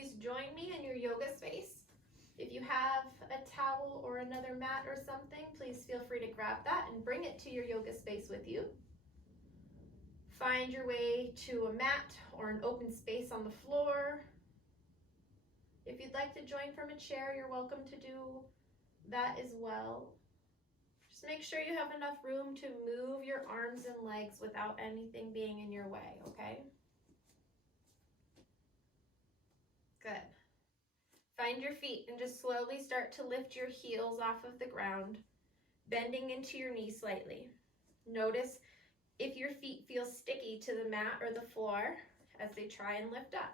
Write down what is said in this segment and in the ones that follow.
please join me in your yoga space. If you have a towel or another mat or something, please feel free to grab that and bring it to your yoga space with you. Find your way to a mat or an open space on the floor. If you'd like to join from a chair, you're welcome to do that as well. Just make sure you have enough room to move your arms and legs without anything being in your way, okay? Good. Find your feet and just slowly start to lift your heels off of the ground, bending into your knee slightly. Notice if your feet feel sticky to the mat or the floor as they try and lift up.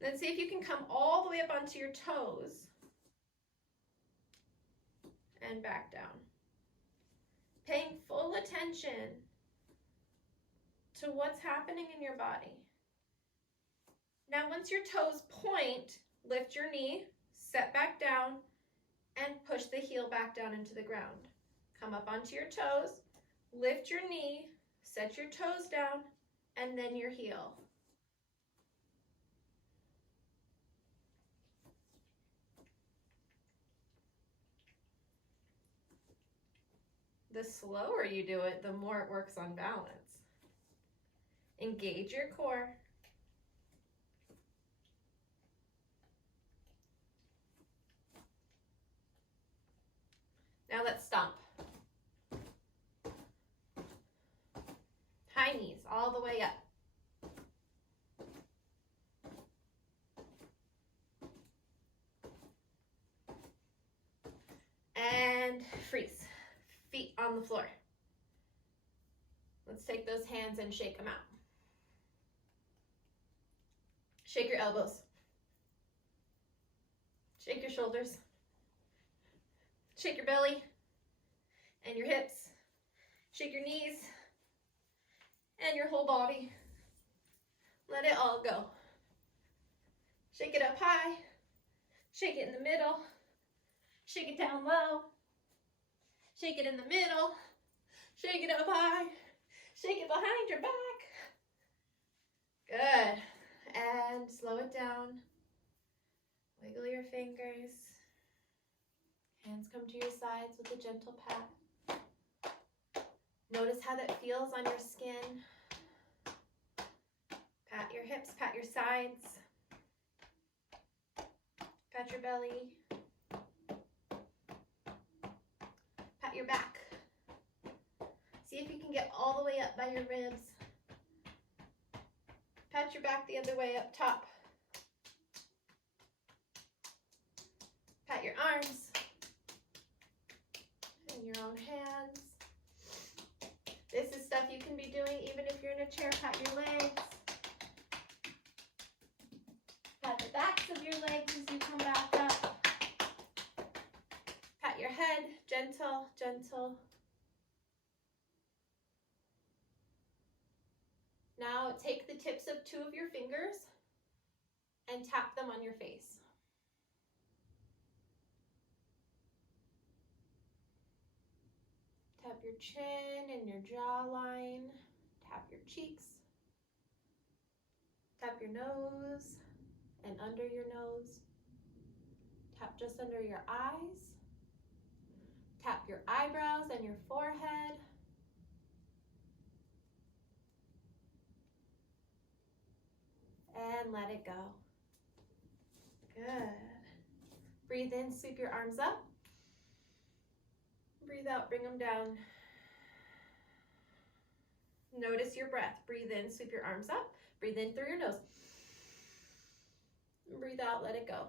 Then see if you can come all the way up onto your toes and back down. Paying full attention to what's happening in your body. Now, once your toes point, lift your knee, set back down, and push the heel back down into the ground. Come up onto your toes, lift your knee, set your toes down, and then your heel. The slower you do it, the more it works on balance. Engage your core. Now let's stomp. High knees all the way up. And freeze. Feet on the floor. Let's take those hands and shake them out. Shake your elbows. Shake your shoulders. Shake your belly and your hips. Shake your knees and your whole body. Let it all go. Shake it up high. Shake it in the middle. Shake it down low. Shake it in the middle. Shake it up high. Shake it behind your back. Good. And slow it down. Wiggle your fingers. Hands come to your sides with a gentle pat. Notice how that feels on your skin. Pat your hips, pat your sides. Pat your belly. Pat your back. See if you can get all the way up by your ribs. Pat your back the other way up top. Pat your arms in your own hands. This is stuff you can be doing even if you're in a chair. Pat your legs. Pat the backs of your legs as you come back up. Pat your head, gentle, gentle. Now take the tips of 2 of your fingers and tap them on your face. Tap your chin and your jawline. Tap your cheeks. Tap your nose and under your nose. Tap just under your eyes. Tap your eyebrows and your forehead. And let it go. Good. Breathe in, sweep your arms up. Breathe out, bring them down. Notice your breath. Breathe in, sweep your arms up. Breathe in through your nose. Breathe out, let it go.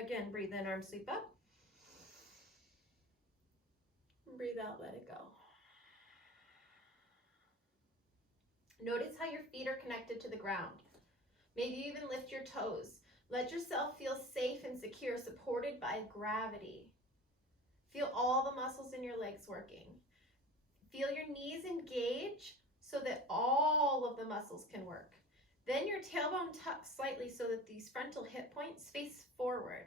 Again, breathe in, arms sweep up. Breathe out, let it go. Notice how your feet are connected to the ground. Maybe you even lift your toes. Let yourself feel safe and secure, supported by gravity. Feel all the muscles in your legs working. Feel your knees engage so that all of the muscles can work. Then your tailbone tucks slightly so that these frontal hip points face forward.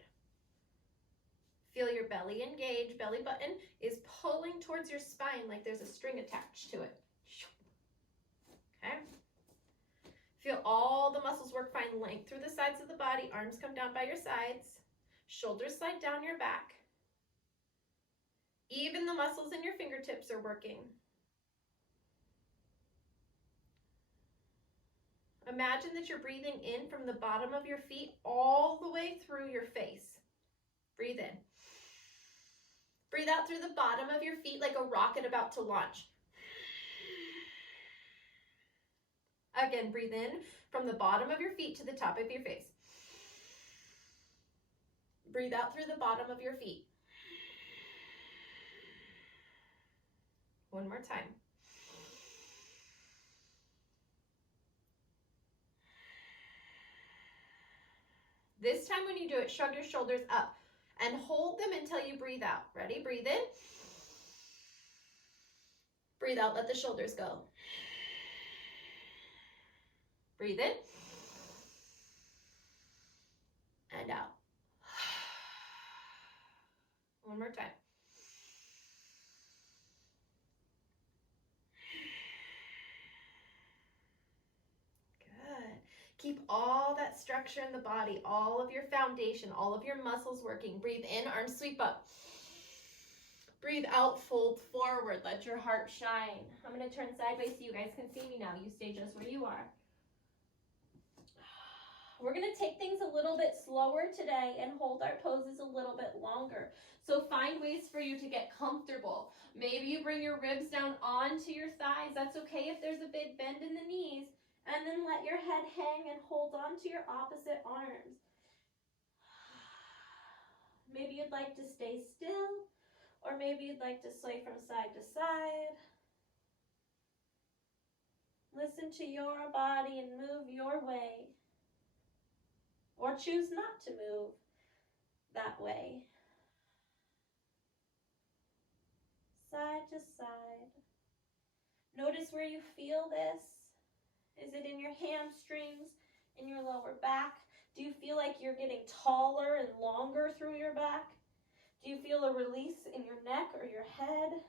Feel your belly engage. Belly button is pulling towards your spine like there's a string attached to it. muscles work, find length through the sides of the body. Arms come down by your sides. Shoulders slide down your back. Even the muscles in your fingertips are working. Imagine that you're breathing in from the bottom of your feet all the way through your face. Breathe in. Breathe out through the bottom of your feet like a rocket about to launch. Again, breathe in from the bottom of your feet to the top of your face. Breathe out through the bottom of your feet. One more time. This time when you do it, shrug your shoulders up and hold them until you breathe out. Ready? Breathe in. Breathe out, let the shoulders go. Breathe in. And out. One more time. Good. Keep all that structure in the body, all of your foundation, all of your muscles working. Breathe in, arms sweep up. Breathe out, fold forward. Let your heart shine. I'm going to turn sideways so you guys can see me now. You stay just where you are. We're going to take things a little bit slower today and hold our poses a little bit longer. So find ways for you to get comfortable. Maybe you bring your ribs down onto your thighs. That's okay if there's a big bend in the knees. And then let your head hang and hold on to your opposite arms. Maybe you'd like to stay still, or maybe you'd like to sway from side to side. Listen to your body and move your way. Or choose not to move that way. Side to side. Notice where you feel this. Is it in your hamstrings, in your lower back? Do you feel like you're getting taller and longer through your back? Do you feel a release in your neck or your head?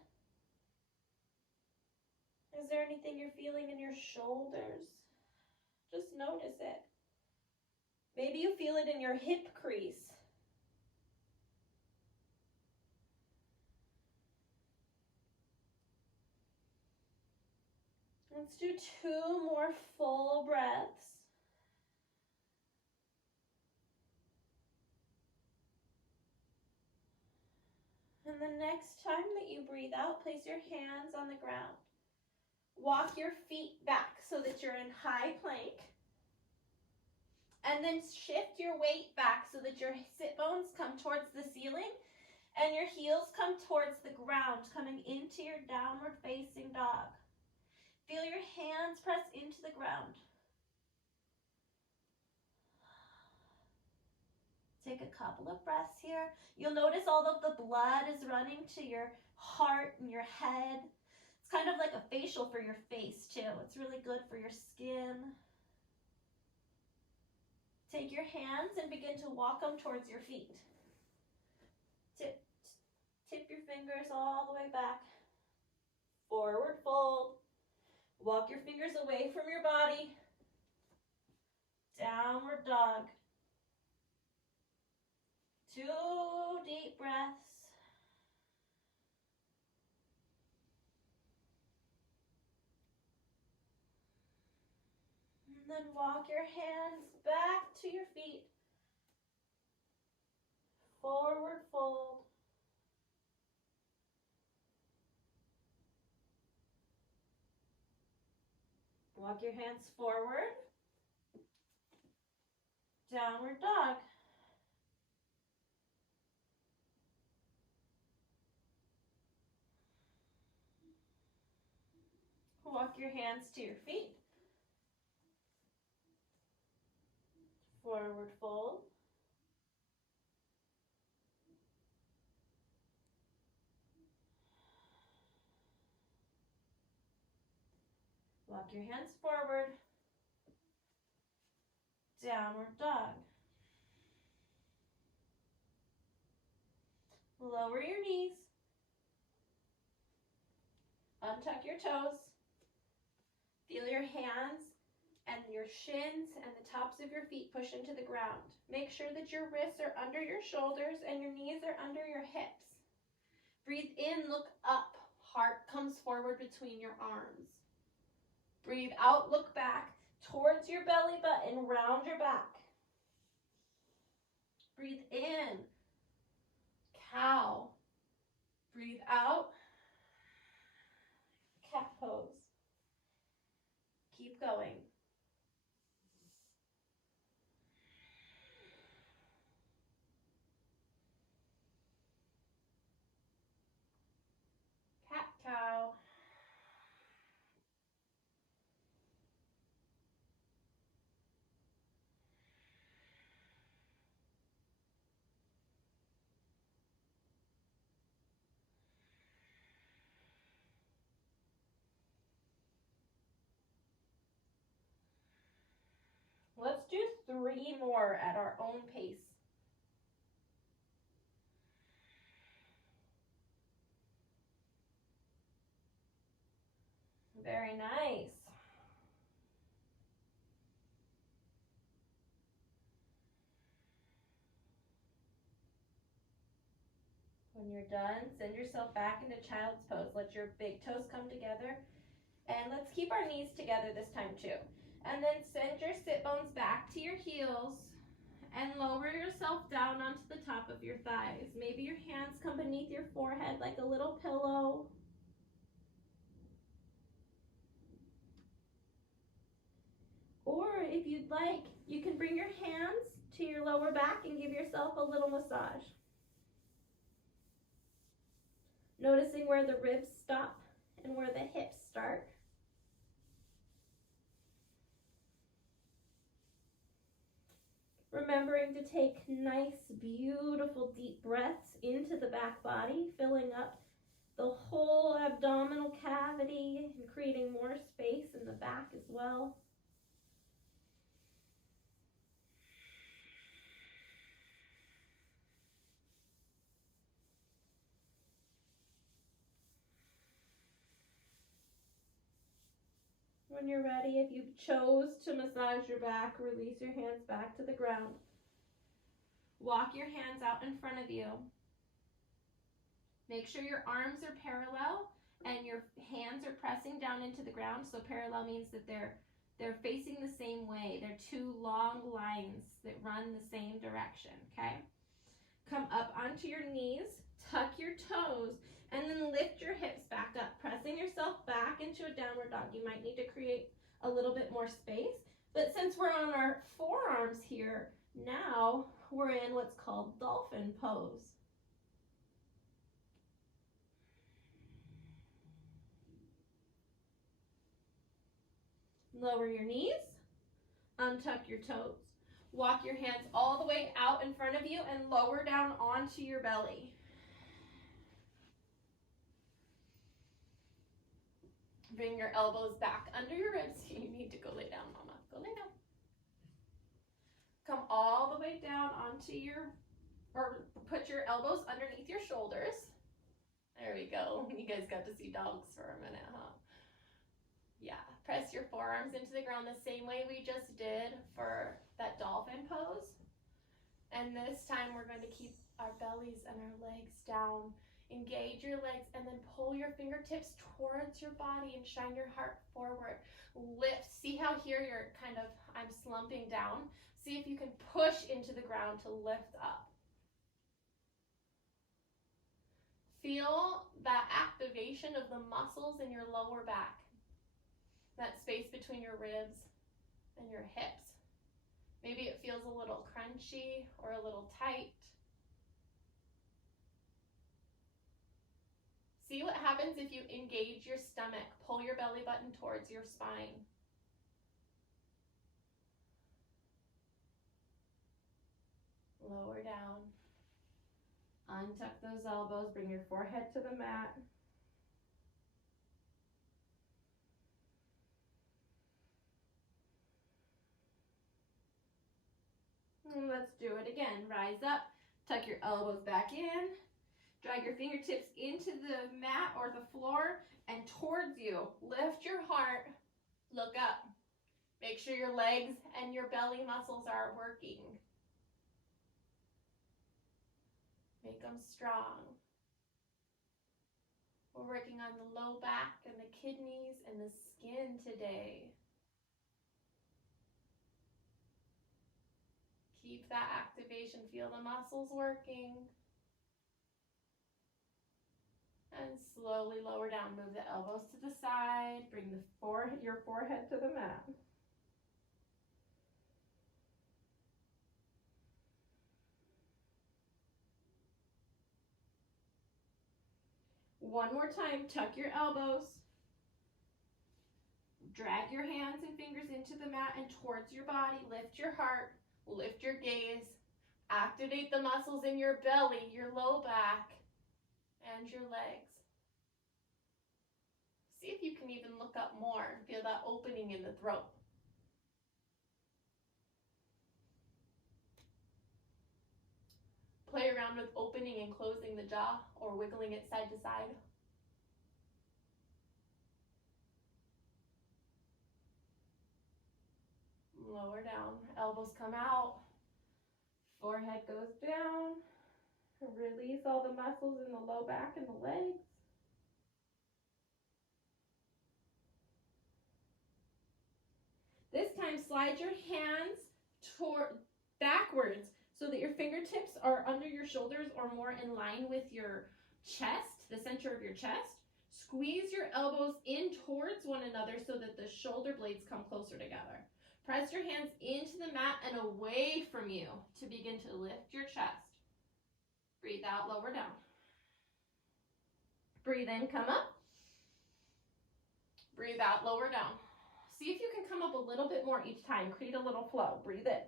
Is there anything you're feeling in your shoulders? Just notice it. Maybe you feel it in your hip crease. Let's do 2 more full breaths. And the next time that you breathe out, place your hands on the ground. Walk your feet back so that you're in high plank. And then shift your weight back so that your sit bones come towards the ceiling and your heels come towards the ground, coming into your downward facing dog. Feel your hands press into the ground. Take a couple of breaths here. You'll notice all of the blood is running to your heart and your head. It's kind of like a facial for your face too. It's really good for your skin. Take your hands and begin to walk them towards your feet. Tip your fingers all the way back. Forward fold. Walk your fingers away from your body. Downward dog. 2 deep breaths. And then walk your hands back to your feet. Forward fold. Walk your hands forward. Downward dog. Walk your hands to your feet. Forward fold. Walk your hands forward. Downward dog. Lower your knees. Untuck your toes. Feel your hands and your shins and the tops of your feet push into the ground. Make sure that your wrists are under your shoulders and your knees are under your hips. Breathe in, look up. Heart comes forward between your arms. Breathe out, look back towards your belly button, round your back. Breathe in, cow. Breathe out, cat pose. Keep going. Cat cow. Let's do 3 more at our own pace. Very nice. When you're done, send yourself back into child's pose. Let your big toes come together. And let's keep our knees together this time too. And then send your sit bones back to your heels and lower yourself down onto the top of your thighs. Maybe your hands come beneath your forehead like a little pillow. Or if you'd like, you can bring your hands to your lower back and give yourself a little massage. Noticing where the ribs stop and where the hips start. Remembering to take nice, beautiful, deep breaths into the back body, filling up the whole abdominal cavity and creating more space in the back as well. When you're ready, if you chose to massage your back, release your hands back to the ground. Walk your hands out in front of you. Make sure your arms are parallel and your hands are pressing down into the ground. So parallel means that they're facing the same way. They're 2 long lines that run the same direction, okay? Come up onto your knees, tuck your toes, and then lift your hips back up, pressing yourself back into a downward dog. You might need to create a little bit more space, but since we're on our forearms here, now we're in what's called dolphin pose. Lower your knees, untuck your toes. Walk your hands all the way out in front of you and lower down onto your belly. Bring your elbows back under your ribs. You need to go lay down, Mama. Go lay down. Come all the way down onto or put your elbows underneath your shoulders. There we go. You guys got to see dogs for a minute, huh? Yeah. Press your forearms into the ground the same way we just did for that dolphin pose. And this time we're going to keep our bellies and our legs down. Engage your legs and then pull your fingertips towards your body and shine your heart forward. Lift. See how here I'm slumping down? See if you can push into the ground to lift up. Feel that activation of the muscles in your lower back. That space between your ribs and your hips. Maybe it feels a little crunchy or a little tight. See what happens if you engage your stomach. Pull your belly button towards your spine. Lower down. Untuck those elbows. Bring your forehead to the mat. And let's do it again. Rise up. Tuck your elbows back in. Drag your fingertips into the mat or the floor and towards you. Lift your heart. Look up. Make sure your legs and your belly muscles are working. Make them strong. We're working on the low back and the kidneys and the skin today. Keep that activation. Feel the muscles working. And slowly lower down. Move the elbows to the side. Bring your forehead to the mat. One more time. Tuck your elbows. Drag your hands and fingers into the mat and towards your body. Lift your heart. Lift your gaze. Activate the muscles in your belly, your low back, and your legs. See if you can even look up more and feel that opening in the throat. Play around with opening and closing the jaw or wiggling it side to side. Lower down, elbows come out, forehead goes down. Release all the muscles in the low back and the legs. This time, slide your hands backwards so that your fingertips are under your shoulders or more in line with your chest, the center of your chest. Squeeze your elbows in towards one another so that the shoulder blades come closer together. Press your hands into the mat and away from you to begin to lift your chest. Breathe out, lower down. Breathe in, come up. Breathe out, lower down. See if you can come up a little bit more each time. Create a little flow. Breathe in.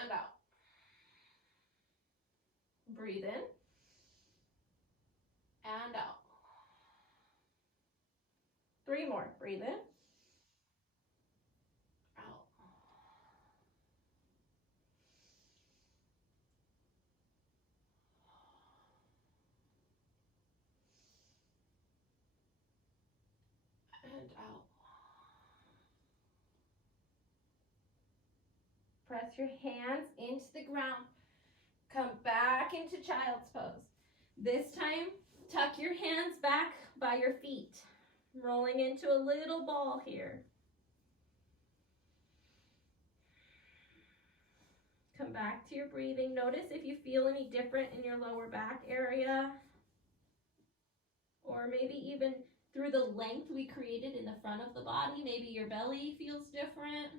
And out. Breathe in. And out. 3 more. Breathe in. Out. And out. Press your hands into the ground. Come back into child's pose. This time, tuck your hands back by your feet, rolling into a little ball here. Come back to your breathing. Notice if you feel any different in your lower back area, or maybe even through the length we created in the front of the body. Maybe your belly feels different.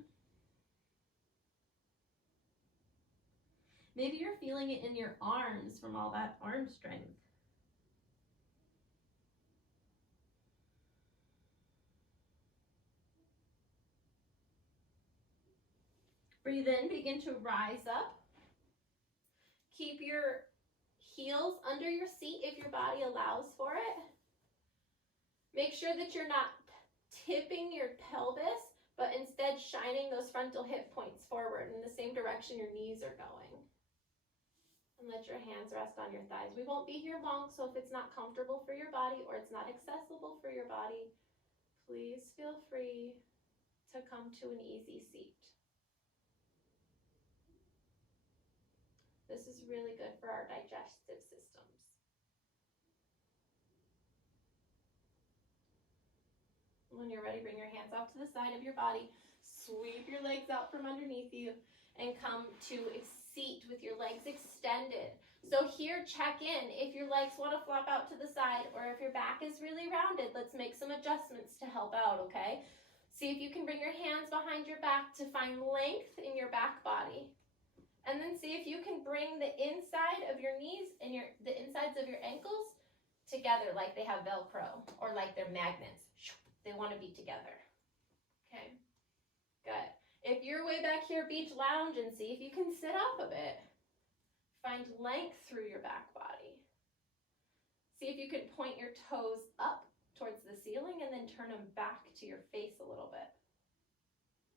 Maybe you're feeling it in your arms from all that arm strength. Breathe in, begin to rise up. Keep your heels under your seat if your body allows for it. Make sure that you're not tipping your pelvis, but instead shining those frontal hip points forward in the same direction your knees are going. And let your hands rest on your thighs. We won't be here long, so if it's not comfortable for your body or it's not accessible for your body, please feel free to come to an easy seat. This is really good for our digestive systems. When you're ready, bring your hands off to the side of your body. Sweep your legs out from underneath you and come to a seat with your legs extended. So here, check in. If your legs want to flop out to the side or if your back is really rounded, let's make some adjustments to help out, okay? See if you can bring your hands behind your back to find length in your back body. And then see if you can bring the inside of your knees and the insides of your ankles together like they have Velcro or like they're magnets. They want to be together. Okay, good. If you're way back here, beach lounge and see if you can sit up a bit. Find length through your back body. See if you can point your toes up towards the ceiling and then turn them back to your face a little bit.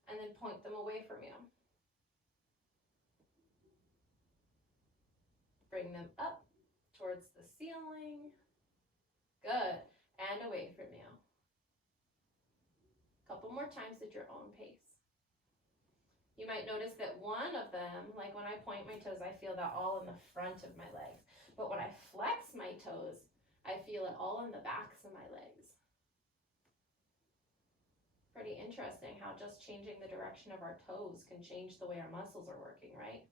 And then point them away from you. Bring them up towards the ceiling. Good. And away from you. Couple couple more times at your own pace. You might notice that one of them, like when I point my toes, I feel that all in the front of my legs. But when I flex my toes, I feel it all in the backs of my legs. Pretty interesting how just changing the direction of our toes can change the way our muscles are working, right?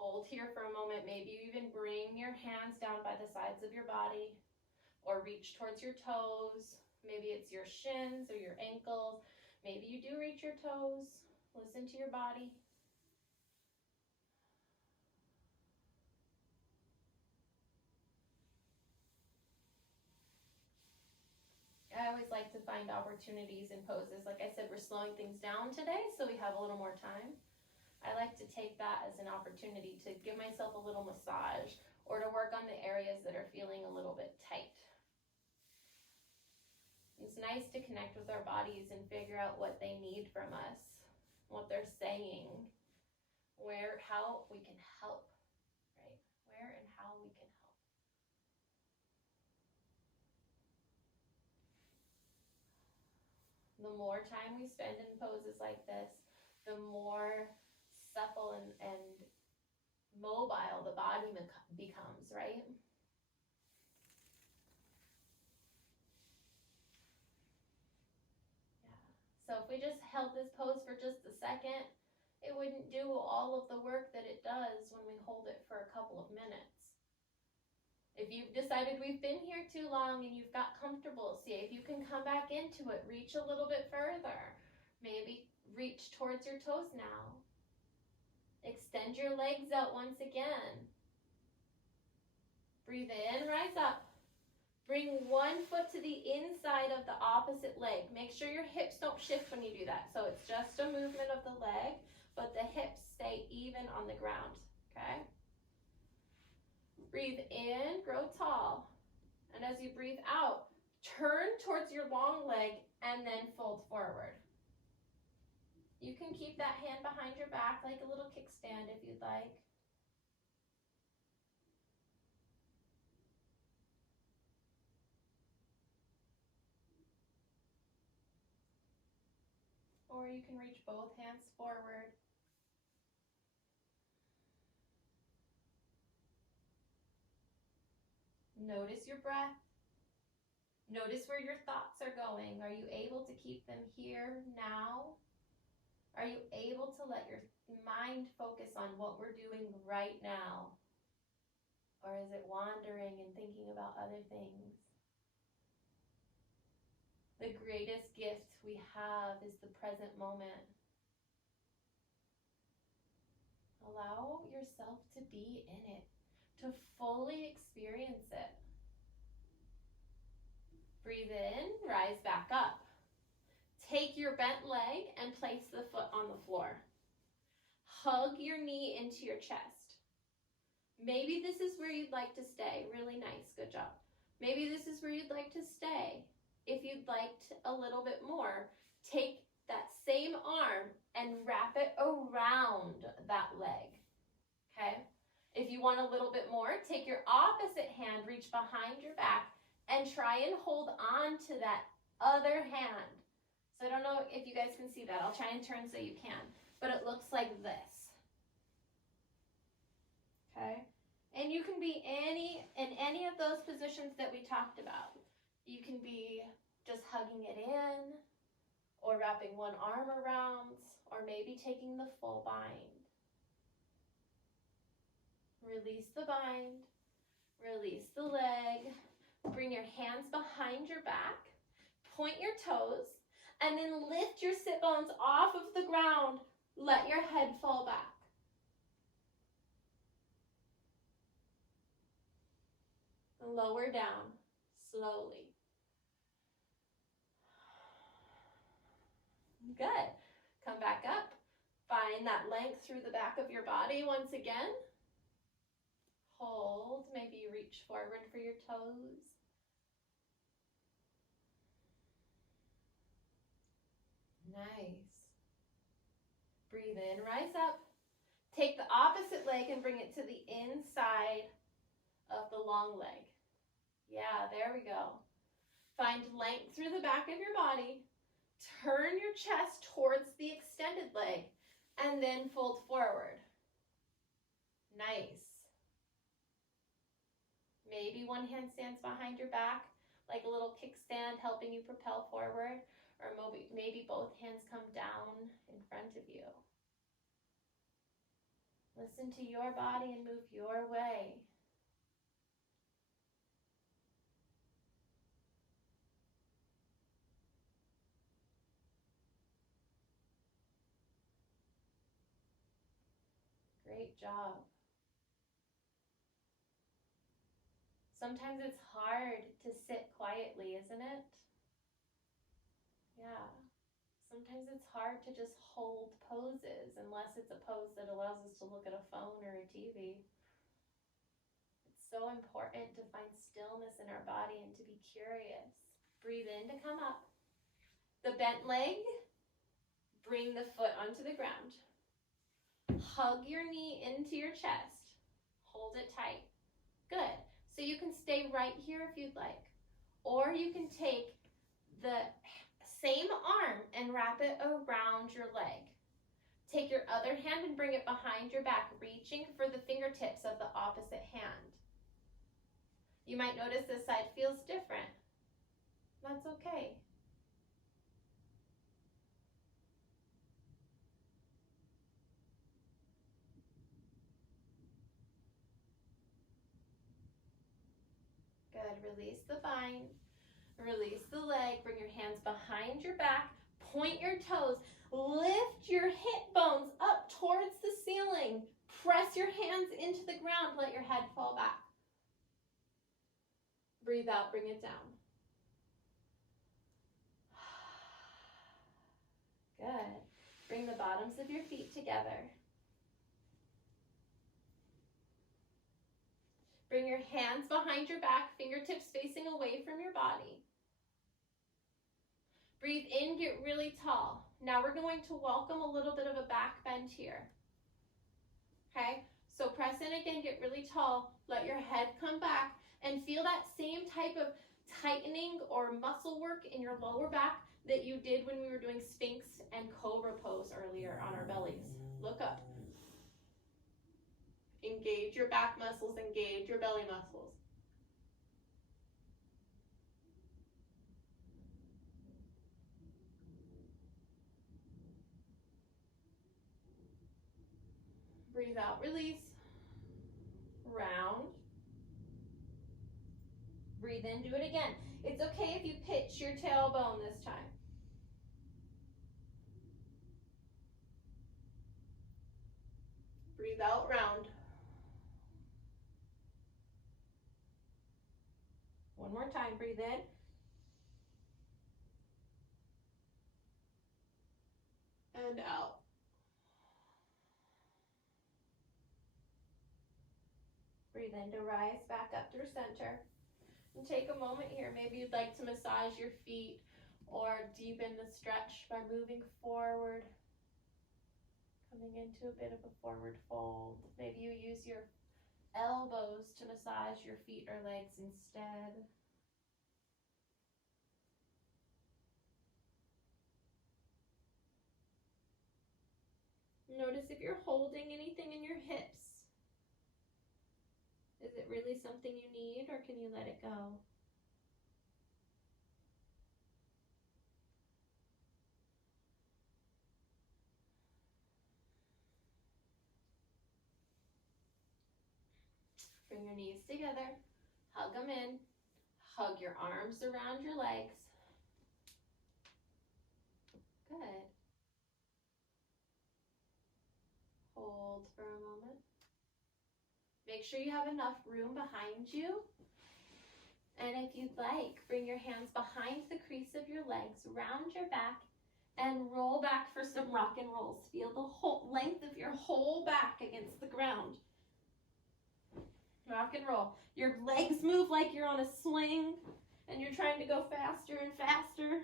Hold here for a moment. Maybe you even bring your hands down by the sides of your body or reach towards your toes. Maybe it's your shins or your ankles. Maybe you do reach your toes. Listen to your body. I always like to find opportunities in poses. Like I said, we're slowing things down today, so we have a little more time. I like to take that as an opportunity to give myself a little massage or to work on the areas that are feeling a little bit tight. It's nice to connect with our bodies and figure out what they need from us, what they're saying, how we can help, right? Where and how we can help. The more time we spend in poses like this, the more supple and mobile the body becomes, right? Yeah. So if we just held this pose for just a second, it wouldn't do all of the work that it does when we hold it for a couple of minutes. If you've decided we've been here too long and you've got comfortable, see if you can come back into it. Reach a little bit further. Maybe reach towards your toes now. Extend your legs out once again. Breathe in, rise up. Bring one foot to the inside of the opposite leg. Make sure your hips don't shift when you do that. So it's just a movement of the leg, but the hips stay even on the ground, okay? Breathe in, grow tall. And as you breathe out, turn towards your long leg and then fold forward. You can keep that hand behind your back like a little kickstand if you'd like. Or you can reach both hands forward. Notice your breath. Notice where your thoughts are going. Are you able to keep them here now? Are you able to let your mind focus on what we're doing right now? Or is it wandering and thinking about other things? The greatest gift we have is the present moment. Allow yourself to be in it, to fully experience it. Breathe in, rise back up. Take your bent leg and place the foot on the floor. Hug your knee into your chest. Maybe this is where you'd like to stay. Really nice, good job. Maybe this is where you'd like to stay. If you'd like a little bit more, take that same arm and wrap it around that leg, okay? If you want a little bit more, take your opposite hand, reach behind your back, and try and hold on to that other hand. So I don't know if you guys can see that. I'll try and turn so you can. But it looks like this. Okay? And you can be in any of those positions that we talked about. You can be just hugging it in, or wrapping one arm around, or maybe taking the full bind. Release the bind. Release the leg. Bring your hands behind your back. Point your toes. And then lift your sit bones off of the ground. Let your head fall back. Lower down slowly. Good. Come back up. Find that length through the back of your body once again. Hold. Maybe you reach forward for your toes. Nice. Breathe in, rise up. Take the opposite leg and bring it to the inside of the long leg. Yeah, there we go. Find length through the back of your body. Turn chest towards the extended leg and then fold forward. Nice. Maybe one hand stands behind your back, like a little kickstand helping you propel forward, or maybe both hands come down in front of you. Listen to your body and move your way. Great job. Sometimes it's hard to sit quietly, isn't it? Yeah. Sometimes it's hard to just hold poses unless it's a pose that allows us to look at a phone or a TV. It's so important to find stillness in our body and to be curious. Breathe in to come up. The bent leg, bring the foot onto the ground. Hug your knee into your chest. Hold it tight. Good. So you can stay right here if you'd like. Or you can take the same arm and wrap it around your leg. Take your other hand and bring it behind your back, reaching for the fingertips of the opposite hand. You might notice this side feels different. That's okay. Good. Release the spine. Release the leg. Bring your hands behind your back. Point your toes. Lift your hip bones up towards the ceiling. Press your hands into the ground. Let your head fall back. Breathe out. Bring it down. Good. Bring the bottoms of your feet together. Bring your hands behind your back, fingertips facing away from your body. Breathe in, get really tall. Now we're going to welcome a little bit of a back bend here. Okay, so press in again, get really tall. Let your head come back and feel that same type of tightening or muscle work in your lower back that you did when we were doing Sphinx and Cobra pose earlier on our bellies. Look up. Engage your back muscles, engage your belly muscles. Breathe out, release. Round. Breathe in, do it again. It's okay if you pitch your tailbone this time. Breathe out, round. One more time, breathe in. And out. Breathe in to rise back up through center. And take a moment here. Maybe you'd like to massage your feet or deepen the stretch by moving forward. Coming into a bit of a forward fold. Maybe you use your elbows to massage your feet or legs instead. Notice if you're holding anything in your hips. Is it really something you need, or can you let it go? Bring your knees together. Hug them in. Hug your arms around your legs. Good. Hold for a moment. Make sure you have enough room behind you. And if you'd like, bring your hands behind the crease of your legs, round your back, and roll back for some rock and rolls. Feel the whole length of your whole back against the ground. Rock and roll. Your legs move like you're on a swing, and you're trying to go faster and faster.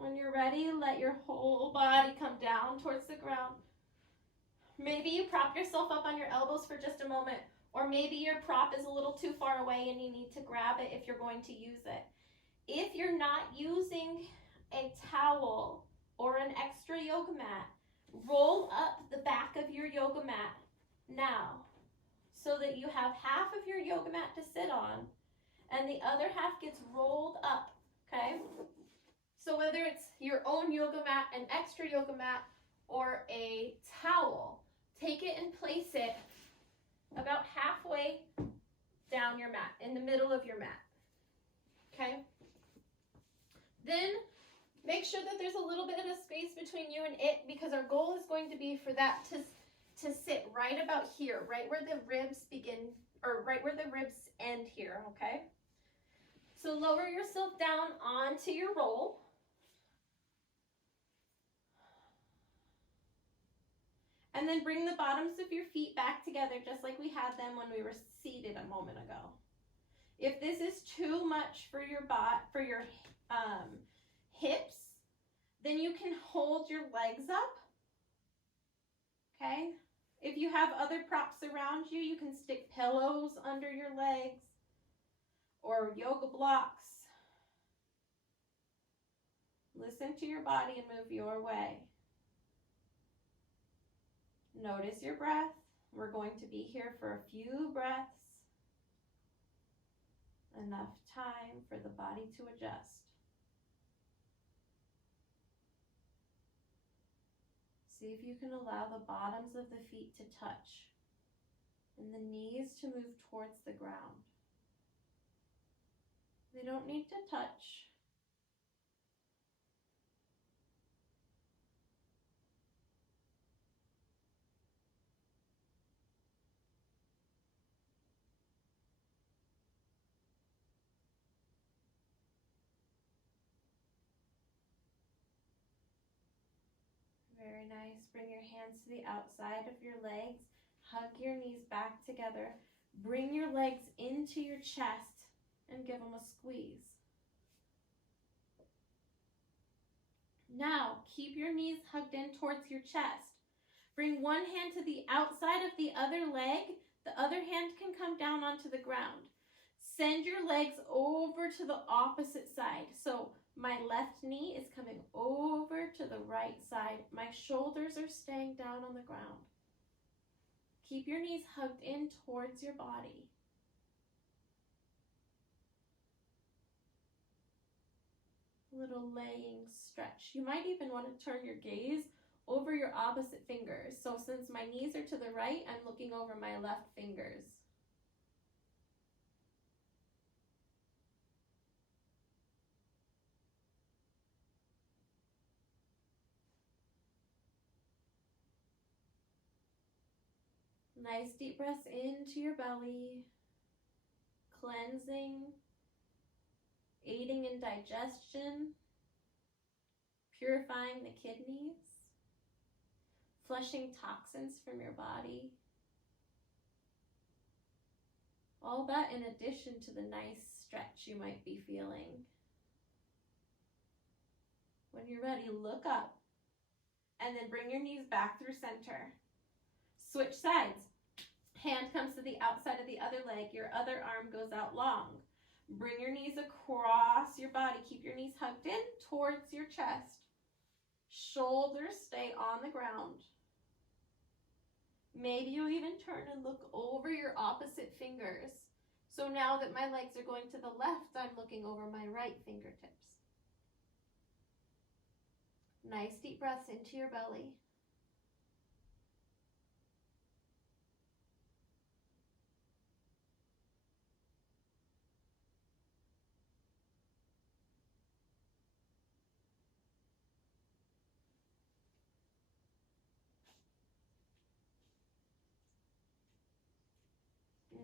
When you're ready, let your whole body come down towards the ground. Maybe you prop yourself up on your elbows for just a moment, or maybe your prop is a little too far away and you need to grab it if you're going to use it. If you're not using a towel or an extra yoga mat, roll up the back of your yoga mat now so that you have half of your yoga mat to sit on and the other half gets rolled up, okay? So whether it's your own yoga mat, an extra yoga mat, or a towel, take it and place it about halfway down your mat, in the middle of your mat, okay? Then make sure that there's a little bit of a space between you and it, because our goal is going to be for that to sit right about here, right where the ribs begin, or right where the ribs end here, okay? So lower yourself down onto your roll. And then bring the bottoms of your feet back together just like we had them when we were seated a moment ago. If this is too much for your hips, then you can hold your legs up, okay? If you have other props around you, you can stick pillows under your legs or yoga blocks. Listen to your body and move your way. Notice your breath. We're going to be here for a few breaths. Enough time for the body to adjust. See if you can allow the bottoms of the feet to touch and the knees to move towards the ground. They don't need to touch. Very nice. Bring your hands to the outside of your legs. Hug your knees back together. Bring your legs into your chest and give them a squeeze. Now, keep your knees hugged in towards your chest. Bring one hand to the outside of the other leg. The other hand can come down onto the ground. Send your legs over to the opposite side. So my left knee is coming over to the right side. My shoulders are staying down on the ground. Keep your knees hugged in towards your body. A little laying stretch. You might even want to turn your gaze over your opposite fingers. So since my knees are to the right, I'm looking over my left fingers. Nice deep breaths into your belly, cleansing, aiding in digestion, purifying the kidneys, flushing toxins from your body. All that in addition to the nice stretch you might be feeling. When you're ready, look up and then bring your knees back through center. Switch sides. Hand comes to the outside of the other leg. Your other arm goes out long. Bring your knees across your body. Keep your knees hugged in towards your chest. Shoulders stay on the ground. Maybe you even turn and look over your opposite fingers. So now that my legs are going to the left, I'm looking over my right fingertips. Nice deep breaths into your belly.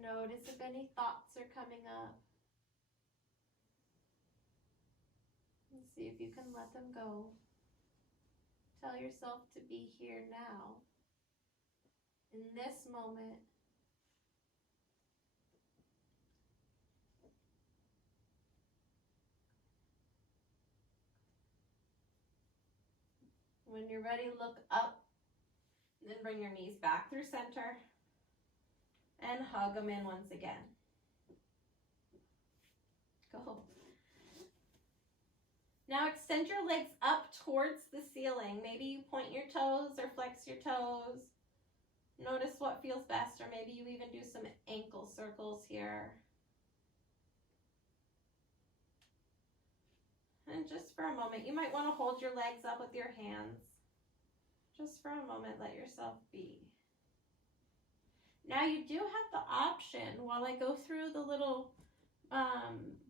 Notice if any thoughts are coming up. And see if you can let them go. Tell yourself to be here now, in this moment. When you're ready, look up. Then bring your knees back through center. And hug them in once again. Go. Now extend your legs up towards the ceiling. Maybe you point your toes or flex your toes. Notice what feels best, or maybe you even do some ankle circles here. And just for a moment, you might want to hold your legs up with your hands. Just for a moment, let yourself be. Now you do have the option, while I go through the little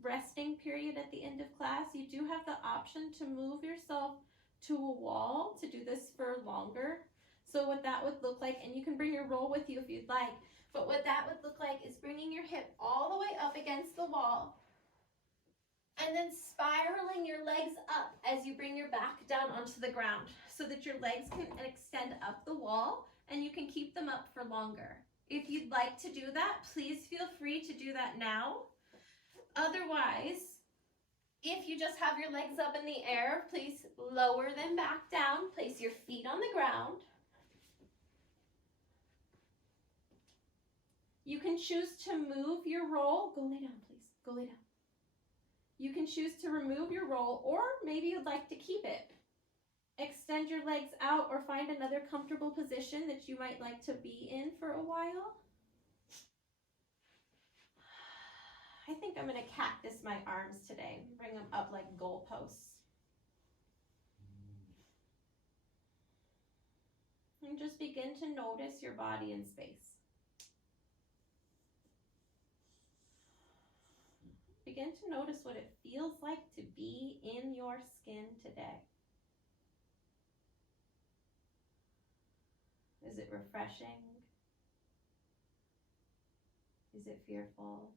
resting period at the end of class, you do have the option to move yourself to a wall to do this for longer. So what that would look like, and you can bring your roll with you if you'd like, but what that would look like is bringing your hip all the way up against the wall and then spiraling your legs up as you bring your back down onto the ground so that your legs can extend up the wall and you can keep them up for longer. If you'd like to do that, please feel free to do that now. Otherwise, if you just have your legs up in the air, please lower them back down. Place your feet on the ground. You can choose to move your roll. Go lay down, please. Go lay down. You can choose to remove your roll, or maybe you'd like to keep it. Extend your legs out or find another comfortable position that you might like to be in for a while. I think I'm going to cactus my arms today. Bring them up like goalposts. And just begin to notice your body in space. Begin to notice what it feels like to be in your skin today. Is it refreshing? Is it fearful?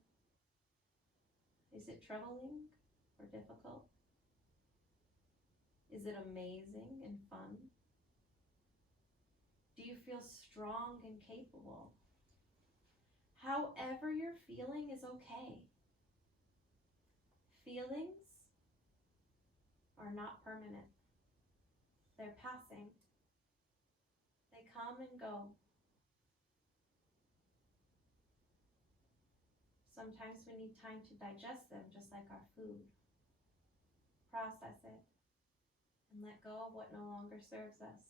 Is it troubling or difficult? Is it amazing and fun? Do you feel strong and capable? However you're feeling is okay. Feelings are not permanent. They're passing. They come and go. Sometimes we need time to digest them, just like our food. Process it and let go of what no longer serves us.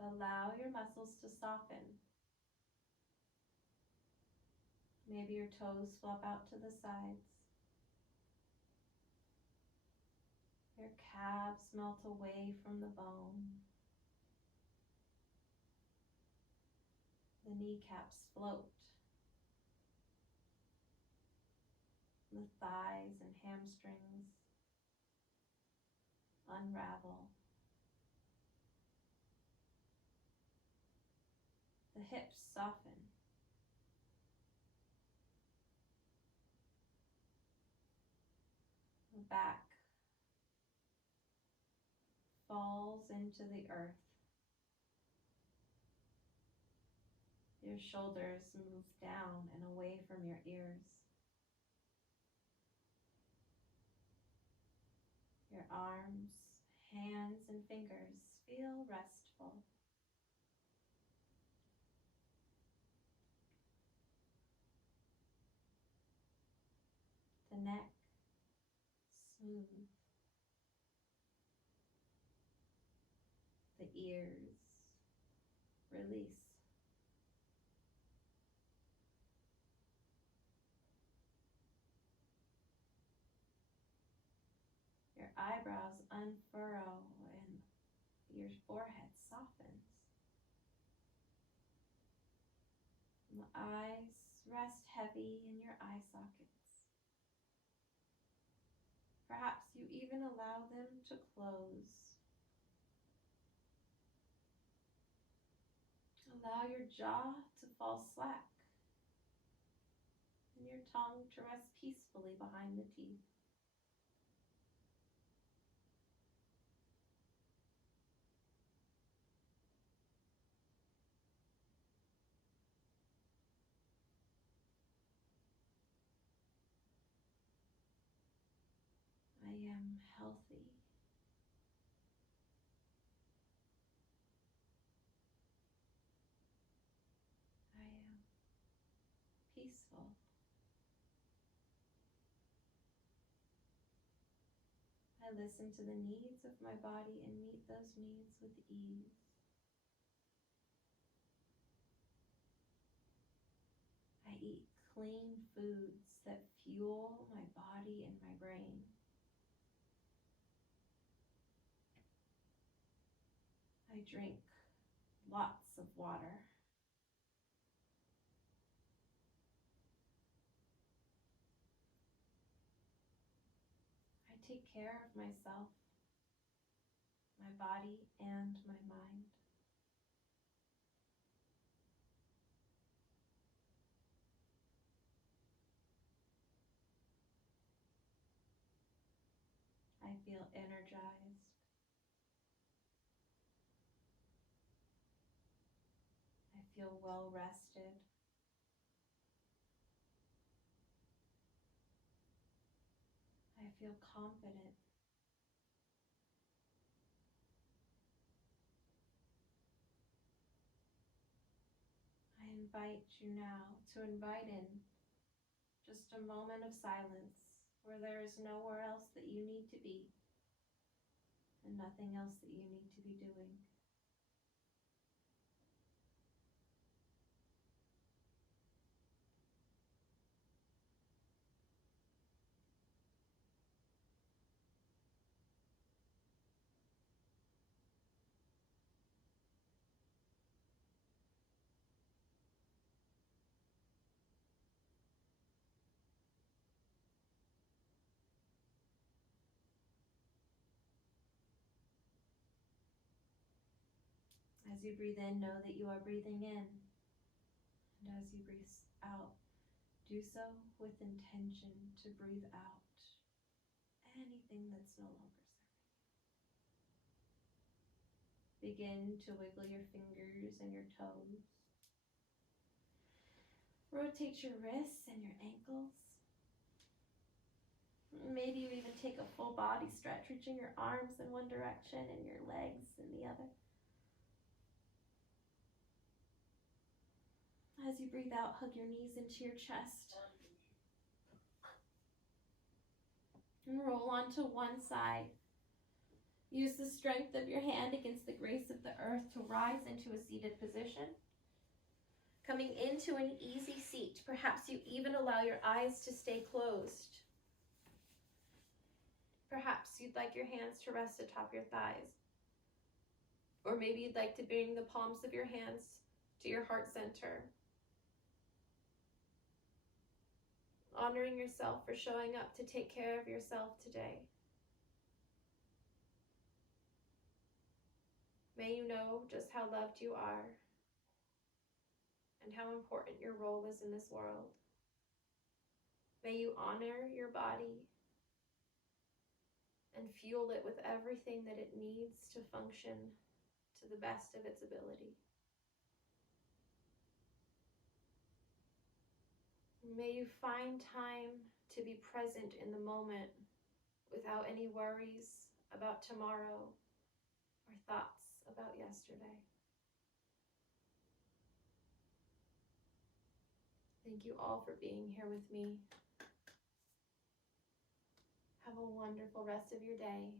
Allow your muscles to soften. Maybe your toes flop out to the sides. Your calves melt away from the bone. The kneecaps float. The thighs and hamstrings unravel. The hips soften. The back falls into the earth. Your shoulders move down and away from your ears. Your arms, hands, and fingers feel restful. The neck, smooth. The ears, release. Your eyebrows unfurrow and your forehead softens. And the eyes rest heavy in your eye sockets. Perhaps you even allow them to close. Allow your jaw to fall slack and your tongue to rest peacefully behind the teeth. am healthy. I am peaceful. I listen to the needs of my body and meet those needs with ease. I eat clean foods that fuel my body and my brain. I drink lots of water. I take care of myself, my body, and my mind. I feel energized. I feel well rested. I feel confident. I invite you now to invite in just a moment of silence where there is nowhere else that you need to be and nothing else that you need to be doing. As you breathe in, know that you are breathing in. And as you breathe out, do so with intention to breathe out anything that's no longer serving you. Begin to wiggle your fingers and your toes. Rotate your wrists and your ankles. Maybe you even take a full body stretch, reaching your arms in one direction and your legs in the other. As you breathe out, hug your knees into your chest. And roll onto one side. Use the strength of your hand against the grace of the earth to rise into a seated position. Coming into an easy seat, perhaps you even allow your eyes to stay closed. Perhaps you'd like your hands to rest atop your thighs. Or maybe you'd like to bring the palms of your hands to your heart center. Honoring yourself for showing up to take care of yourself today. May you know just how loved you are and how important your role is in this world. May you honor your body and fuel it with everything that it needs to function to the best of its ability. May you find time to be present in the moment without any worries about tomorrow or thoughts about yesterday. Thank you all for being here with me. Have a wonderful rest of your day.